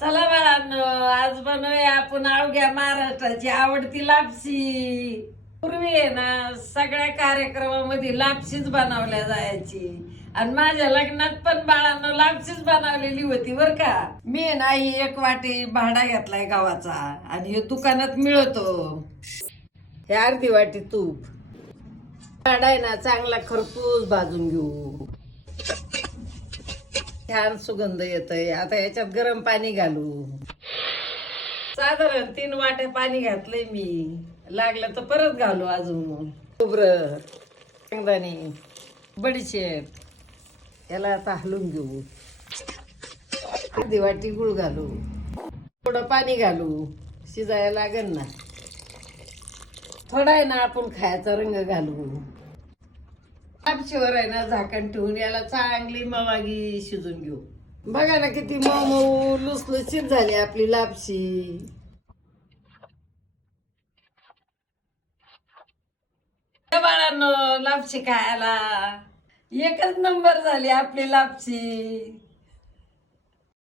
चला बाळांनो आज बनवूया आपण अवघ्या महाराष्ट्राची आवडती लापशी पूर्वी आहे ना सगळ्या कार्यक्रमामध्ये लापशीच बनवल्या जायची आणि माझ्या लग्नात पण बाळांना लापशीच बनवलेली होती बर का मी ना नाही एक वाटी भाडा घेतलाय गावाचा आणि हे दुकानात मिळतो हे अर्धी वाटी तूप भाडा आहे ना चांगला खरपूस भाजून घेऊ छान सुगंध आहे आता याच्यात गरम पाणी घालू साधारण तीन वाटे पाणी घातलंय मी लागलं तर परत घालू अजून खोबरं शेंगदाणे बडीशेप याला आता हलून घेऊ अर्धी वाटी गुळ घालू थोडं पाणी घालू शिजायला लागेल ना थोडा आहे ना आपण खायचा रंग घालू लापशीवर आहे ना झाकण ठेवून याला चांगली मवागी शिजून घेऊ बघा ना किती मऊ मऊ लुसलुसीत झाली आपली लापशी बाळांनो लापशी खायला एकच नंबर झाली आपली लापशी